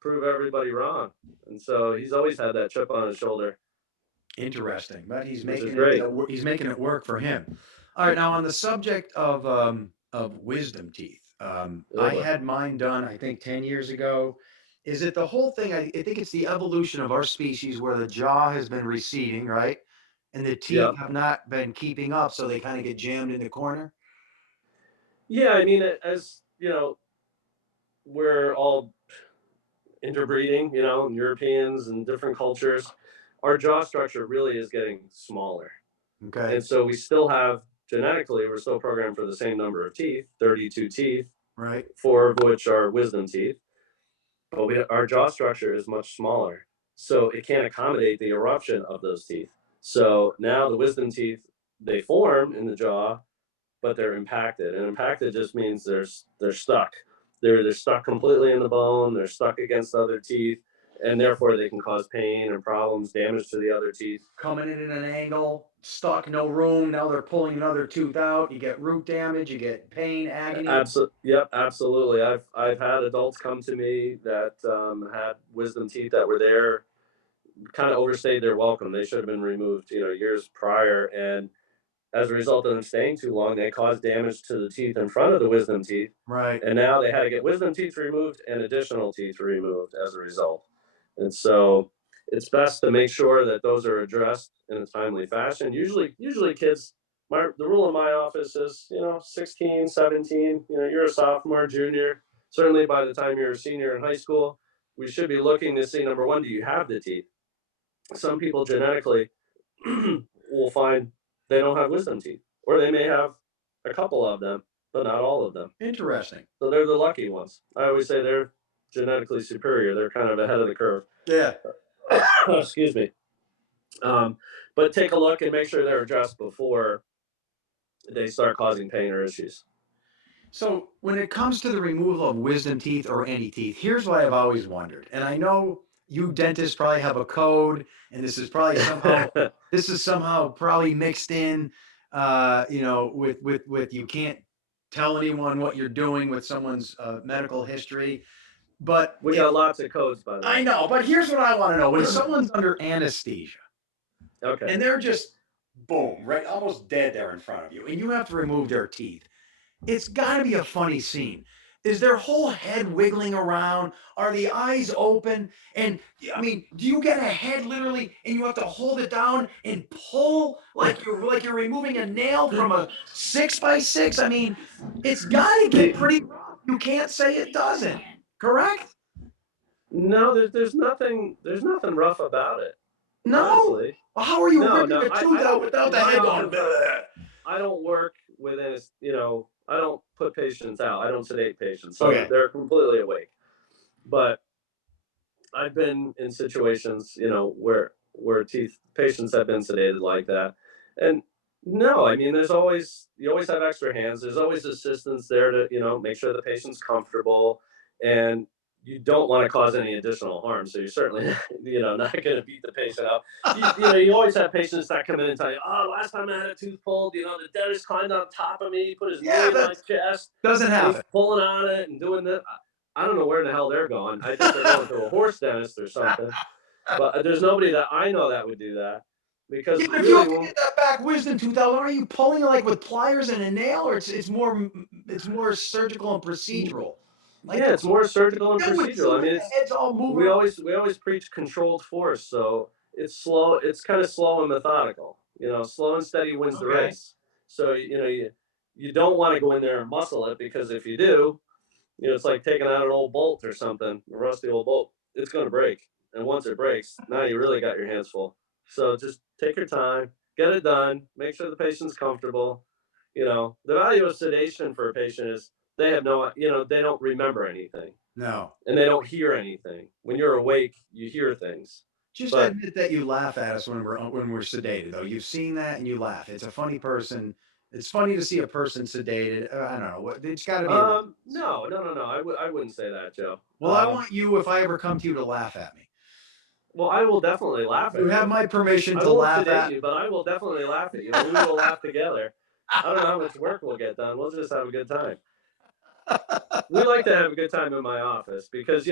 prove everybody wrong. And so he's always had that chip on his shoulder, Interesting, but which is great. he's making it work for him. All right, now on the subject of wisdom teeth, Oh I boy. had mine done, I think 10 years ago. Is it the whole thing? I think it's the evolution of our species where the jaw has been receding, right? And the teeth Yep. have not been keeping up, so they kind of get jammed in the corner. Yeah, I mean, as we're all interbreeding, and Europeans and different cultures, our jaw structure really is getting smaller. Okay, And so we still have genetically, we're still programmed for the same number of teeth, 32 teeth, right. four of which are wisdom teeth, but our jaw structure is much smaller. So it can't accommodate the eruption of those teeth. So now the wisdom teeth, they form in the jaw, but they're impacted. And impacted just means they're stuck. They're stuck completely in the bone, they're stuck against other teeth, and therefore they can cause pain and problems, damage to the other teeth. Coming in at an angle, stuck, no room. Now they're pulling another tooth out. You get root damage. You get pain, agony. Yep, absolutely. I've had adults come to me that had wisdom teeth that were there, kind of overstayed their welcome. They should have been removed, years prior, and as a result of them staying too long, they caused damage to the teeth in front of the wisdom teeth, Right. and now they had to get wisdom teeth removed and additional teeth removed as a result. And so it's best to make sure that those are addressed in a timely fashion. Usually kids, the rule in my office is, 16, 17, you're a sophomore, junior. Certainly by the time you're a senior in high school, we should be looking to see, number one, do you have the teeth? Some people genetically will find they don't have wisdom teeth, or they may have a couple of them, but not all of them. Interesting. So they're the lucky ones. I always say they're genetically superior. They're kind of ahead of the curve. Yeah. Excuse me. Um, but take a look and make sure they're addressed before they start causing pain or issues. So when it comes to the removal of wisdom teeth or any teeth, here's what I've always wondered. And I know you dentists probably have a code, and this is somehow probably mixed in, with you can't tell anyone what you're doing with someone's medical history. But We if got lots of codes, by the I way. know, but here's what I want to know: when someone's under anesthesia Okay. and they're just boom, right, almost dead there in front of you, and you have to remove their teeth, it's got to be a funny scene. Is their whole head wiggling around? Are the eyes open? And I mean, do you get a head literally and you have to hold it down and pull like you're removing a nail from a 6 by 6? I mean, it's got to get The, pretty rough. You can't say it doesn't. Correct? no, there's nothing rough about it. No. Honestly, Well, how are you no, ripping no. a I tooth out don't without in the my head going? office. "Bleh"? I don't work within a, I don't put patients out. I don't sedate patients, so Okay. they're completely awake. But I've been in situations, where teeth patients have been sedated like that, and no, I mean, you always have extra hands. There's always assistants there to, make sure the patient's comfortable, and you don't want to cause any additional harm. So you're certainly, not going to beat the patient up. You always have patients that come in and tell you, "Oh, last time I had a tooth pulled, the dentist climbed on top of me, put his knee Yeah, in my that chest, doesn't and he's happen. pulling on it and doing this." I don't know where the hell they're going. I think they're going to a horse dentist or something. But there's nobody that I know that would do that Yeah, because but if you really, have to get that back wisdom tooth out, are you pulling it like with pliers and a nail, or it's more surgical and procedural? Like yeah, it's more surgical and still with procedural. I mean, the head's all moving we around. always we always preach controlled force, so it's slow. It's kind of slow and methodical. Slow and steady wins the Okay. race. So you don't want to go in there and muscle it because if you do, it's like taking out an old bolt or something, a rusty old bolt. It's going to break. And once it breaks, now you really got your hands full. So just take your time, get it done, make sure the patient's comfortable. The value of sedation for a patient is they don't remember anything No. and they don't hear anything. When you're awake, you hear things. Just But admit that you laugh at us when we're sedated, though. You've seen that and you laugh. It's a funny person. It's funny to see a person sedated. I don't know what. It's got to be a. no, no, no, no. I wouldn't say that, Joe. Well, I want you, if I ever come to you, to laugh at me. Well, I will definitely laugh You at have you. my permission I to won't laugh sedate at. you, but I will definitely laugh at you, and we will laugh together. I don't know how much work we'll get done. We'll just have a good time. We like to have a good time in my office because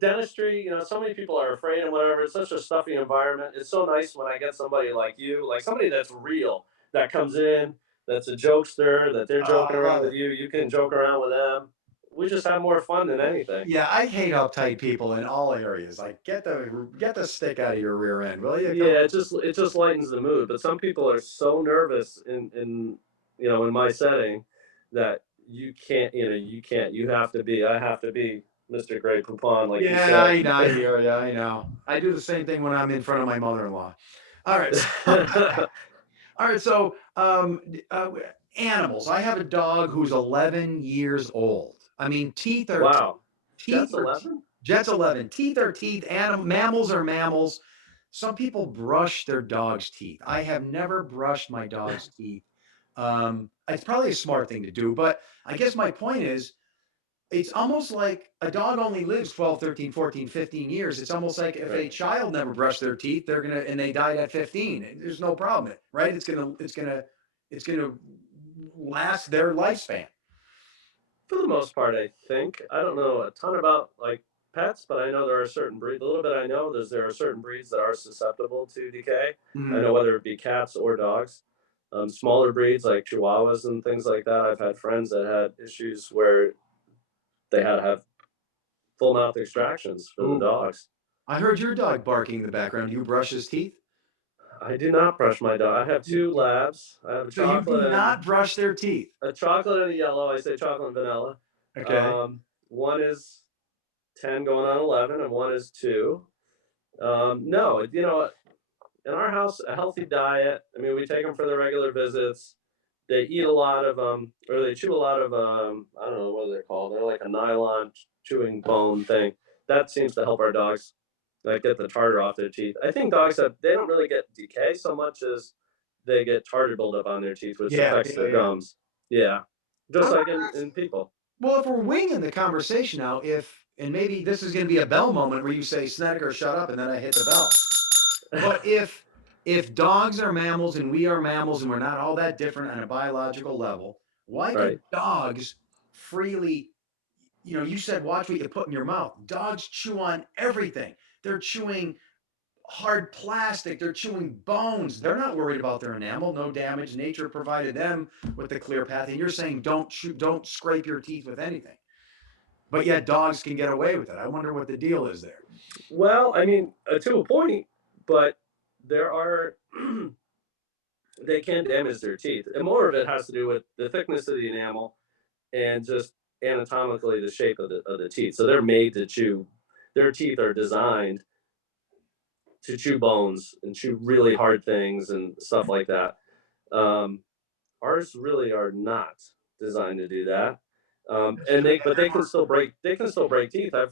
dentistry. So many people are afraid and whatever. It's such a stuffy environment. It's so nice when I get somebody like you, like somebody that's real, that comes in, that's a jokester, that they're Oh, joking I around love with it. you. You can joke around with them. We just have more fun than anything. Yeah, I hate uptight people in all areas. Like, get the stick out of your rear end, will you? Come Yeah, it just lightens the mood. But some people are so nervous in my setting that you can't. You have to be. I have to be Mr. Grey Poupon, like you Yeah, said. I hear you. I know. I do the same thing when I'm in front of my mother-in-law. All right. All right. So, animals. I have a dog who's 11 years old. I mean, Wow, teeth Jets are 11. Jet's 11. Teeth are teeth. Mammals are mammals. Some people brush their dog's teeth. I have never brushed my dog's teeth. It's probably a smart thing to do, but I guess my point is it's almost like a dog only lives 12, 13, 14, 15 years. It's almost like if a Right. child never brushed their teeth, and they died at 15. There's no problem, right? It's gonna last their lifespan. For the most part, I think. I don't know a ton about like pets, but I know there are certain breeds. The little bit I know, there are certain breeds that are susceptible to decay. I Mhm. know whether it be cats or dogs. Smaller breeds like Chihuahuas and things like that. I've had friends that had issues where they had to have full mouth extractions for the Ooh, dogs. I heard your dog barking in the background. You brush his teeth? I do not brush my dog. I have two labs. I have So you do chocolate and not brush their teeth. a chocolate and a yellow. I say chocolate and vanilla. Okay. One is 10 going on 11 and one is 2. No, in our house, a healthy diet. I mean, we take them for their regular visits. They eat a lot of or they chew a lot of I don't know what they're called. They're like a nylon chewing bone thing. That seems to help our dogs. like get the tartar off their teeth. I think dogs have they don't really get decay so much as they get tartar buildup on their teeth, which Yeah, affects yeah, their yeah. gums. Yeah, I just wanna like ask in people. well, if we're winging the conversation now, if and maybe this is gonna be a bell moment where you say, "Snedeker, shut up," and then I hit the bell. But if dogs are mammals and we are mammals and we're not all that different on a biological level, why Right. can dogs freely you said watch what you put in your mouth. Dogs chew on everything. They're chewing hard plastic, they're chewing bones. They're not worried about their enamel, no damage. Nature provided them with the clear path. And you're saying don't chew, don't scrape your teeth with anything. But yet dogs can get away with it. I wonder what the deal is there. Well, I mean, to a point, but there are they can damage their teeth, and more of it has to do with the thickness of the enamel and just anatomically the shape of the teeth. So they're made to chew. Their teeth are designed to chew bones and chew really hard things and stuff like that. Um, Ours really are not designed to do that. That's And true. they Yeah, but they're they can more still break teeth. I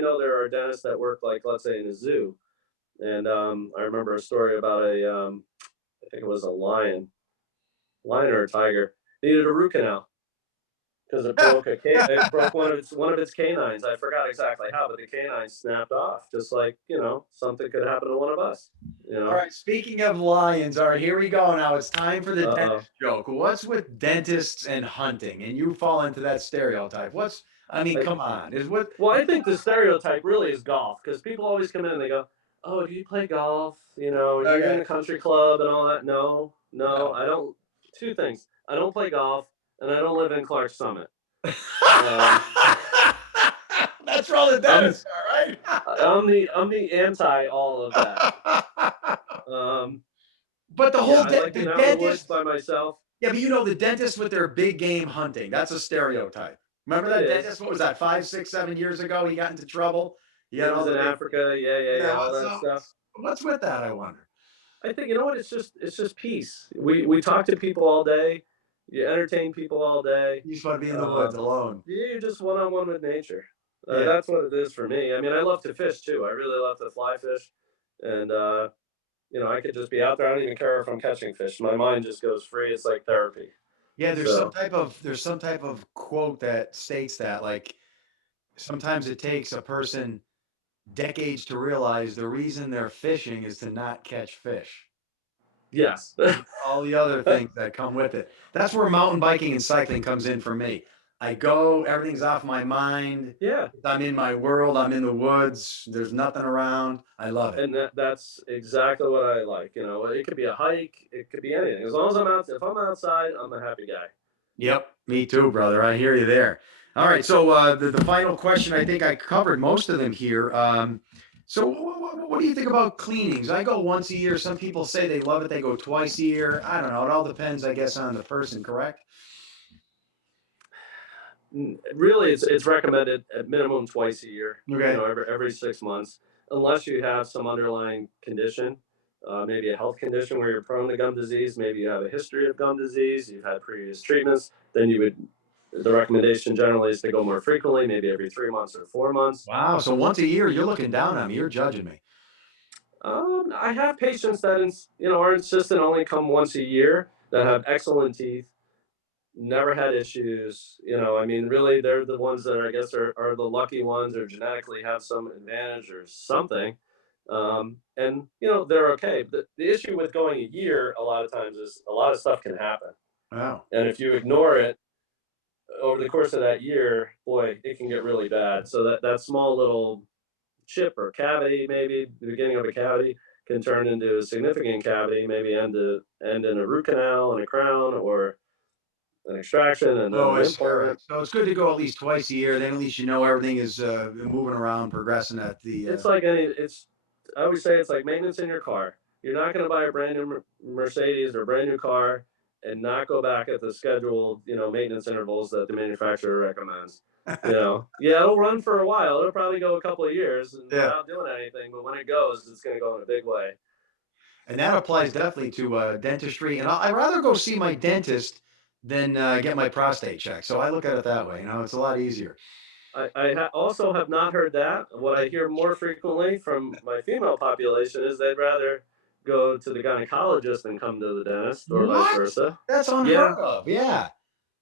know there are dentists that work like let's say in a zoo, and I remember a story about I think it was a lion or a tiger needed a root canal because it broke one of its canines. I forgot exactly how, but the canine snapped off, just like something could happen to one of us. You All know, right, speaking of lions, all right, here we go now. It's time for the uh dentist joke. What's with dentists and hunting? And you fall into that stereotype. I mean, I come on. Is what Well, I think the stereotype really is golf because people always come in and they go, "Oh, do you play golf? Do you in okay. a country club and all that?" No, no, No. I don't. Two things: I don't play golf, and I don't live in Clark Summit. Um, That's for all the I'm dentists are, I'm the anti all of that. right? Um, But the yeah, whole I like the being out in the woods dentist, by myself. yeah, but the dentist with their big game hunting, that's a stereotype. Remember It that is. dentist? What was that, 5, 6, 7 years ago? He got into trouble. He He had was all in the big, Africa. Yeah, yeah, yeah. yeah. All that So stuff. what's with that? I wonder. I think you know what? It's just peace. We talk to people all day. You entertain people all day. You just want to be in the woods Um, alone. you're just one on one with nature. Yeah. That's what it is for me. I mean, I love to fish too. I really love to fly fish, and I could just be out there. I don't even care if I'm catching fish. My mind just goes free. It's like therapy. Yeah, So there's some type of quote that states that like sometimes it takes a person decades to realize the reason they're fishing is to not catch fish. yes, All the other things that come with it. That's where mountain biking and cycling comes in for me. I go, everything's off my mind. yeah. I'm in my world. I'm in the woods. There's nothing around. I love it. And that's exactly what I like. It could be a hike. It could be anything. As long as I'm out. If I'm outside, I'm a happy guy. Yep, me too, brother. I hear you there. All right, so the final question, I think I covered most of them here. So what do you think about cleanings? I go once a year. Some people say they love it. They go twice a year. I don't know. It all depends, I guess, on the person, correct? Really, it's recommended at minimum twice a year. Okay. Every 6 months, unless you have some underlying condition, maybe a health condition where you're prone to gum disease. Maybe you have a history of gum disease. You've had previous treatments. Then you would. The recommendation generally is to go more frequently, maybe every 3 months or 4 months. Wow. So once a year, you're looking down on me. You're judging me. I have patients that are insistent only come once a year that have excellent teeth, never had issues. I mean, really, they're the ones that I guess are the lucky ones or genetically have some advantage or something. And they're okay. The issue with going a year a lot of times is a lot of stuff can happen. Wow. And if you ignore it over the course of that year, boy, it can get really bad. So that small little chip or cavity, maybe the beginning of a cavity, can turn into a significant cavity, maybe end in a root canal and a crown or an extraction and then Oh, an I see. All right. implant. So it's good to go at least twice a year. Then at least everything is moving around, progressing at the. It's like any it's I always say it's like maintenance in your car. You're not going to buy a brand new Mercedes or a brand new car and not go back at the scheduled, maintenance intervals that the manufacturer recommends. Yeah, it'll run for a while. It'll probably go a couple of years Yeah. without doing anything, but when it goes, it's going to go in a big way. And that applies definitely to dentistry. And I'd rather go see my dentist than get my prostate checked. So I look at it that way. It's a lot easier. Also have not heard that. What I hear more frequently from my female population is they'd rather go to the gynecologist than come to the dentist, or vice What? versa. That's Yeah, unheard of. Yeah.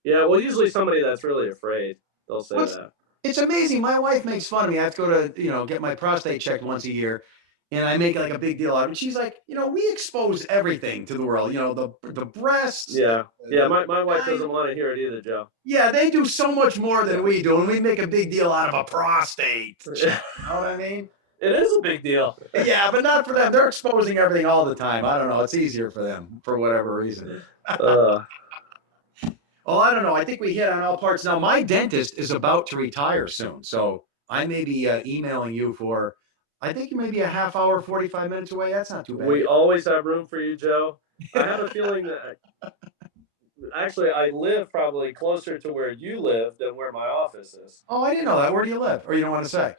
yeah. Well, usually somebody that's really afraid, they'll say What's that. It's amazing. My wife makes fun of me. I have to go to, get my prostate checked once a year. And I make like a big deal out of it. And she's like, we expose everything to the world, the breasts, Yeah, yeah. the My wife vagina. doesn't want to hear it either, Joe. Yeah, they do so much more than we do. And we make a big deal out of a prostate check. You know what I mean? It is a big deal. Yeah, but not for them. They're exposing everything all the time. I don't know. It's easier for them for whatever reason. Uh, Oh, I don't know. I think we hit on all parts. Now, my dentist is about to retire soon. So I may be emailing you for, I think you may be a half hour, 45 minutes away. That's not too bad. we always have room for you, Joe. I have a feeling that actually I live probably closer to where you live than where my office is. Oh, I didn't know that. Where do you live? Or you don't want to say?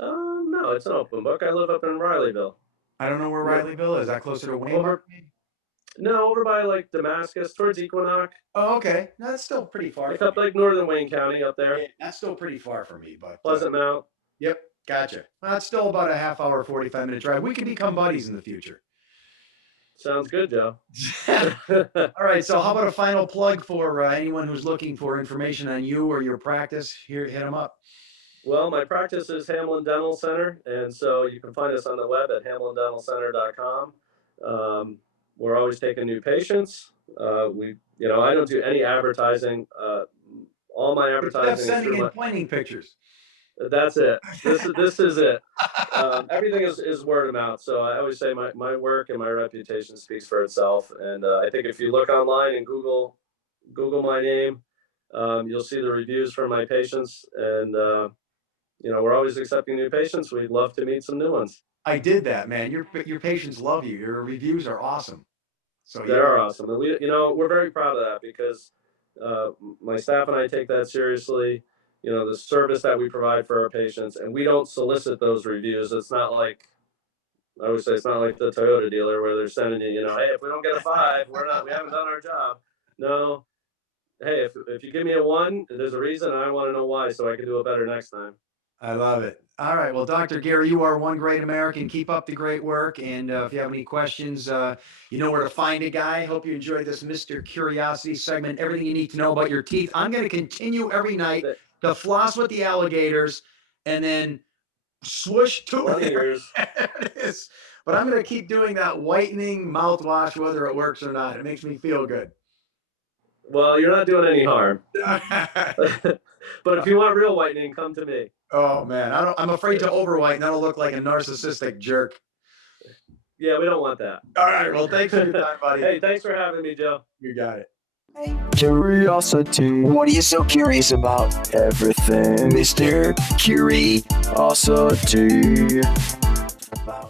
No, it's an open book. I live up in Rileyville. I don't know where Yeah. Rileyville is. That closer to Wayne? Over, no, over by like Damascus, towards Equinox, Oh, okay. No, that's still pretty far like from up me. like northern Wayne County up there, Yeah, that's still pretty far from me, but Pleasant Mount. yep, gotcha. Well, it's still about a half hour, 45-minute drive. We could become buddies in the future. Sounds good, Joe. All right. So, how about a final plug for anyone who's looking for information on you or your practice? Here, hit them up. Well, my practice is Hamlin Dental Center, and so you can find us on the web at hamlindentalcenter.com. We're always taking new patients. I don't do any advertising. All my Except advertising is sending through in pointing pictures. That's it. This is it. Everything is word of mouth. So I always say my work and my reputation speaks for itself. And I think if you look online and Google my name, you'll see the reviews from my patients. And we're always accepting new patients. We'd love to meet some new ones. I did that, man. Your patients love you. Your reviews are awesome. So They are awesome, and we're very proud of that because my staff and I take that seriously. The service that we provide for our patients, and we don't solicit those reviews. It's not like I always say, it's not like the Toyota dealer where they're sending you, hey, if we don't get a 5, we haven't done our job. No, hey, if you give me a 1, there's a reason, and I want to know why, so I can do it better next time. I love it. All right. Well, Dr. Gary, you are one great American. Keep up the great work. And if you have any questions, you know where to find a guy. Hope you enjoyed this Mr. Curiosity segment. Everything you need to know about your teeth. I'm going to continue every night to floss with the alligators and then swoosh to 20 years. There it is. But I'm going to keep doing that whitening mouthwash, whether it works or not. It makes me feel good. Well, you're not doing any harm. But if you want real whitening, come to me. Oh man, I'm afraid to over-whiten. That'll look like a narcissistic jerk. Yeah, we don't want that. All right. Well, thanks for your time, buddy. Hey, thanks for having me, Joe. You got it. Curiosity. What are you so curious about? Everything, Mr. Curiosity. About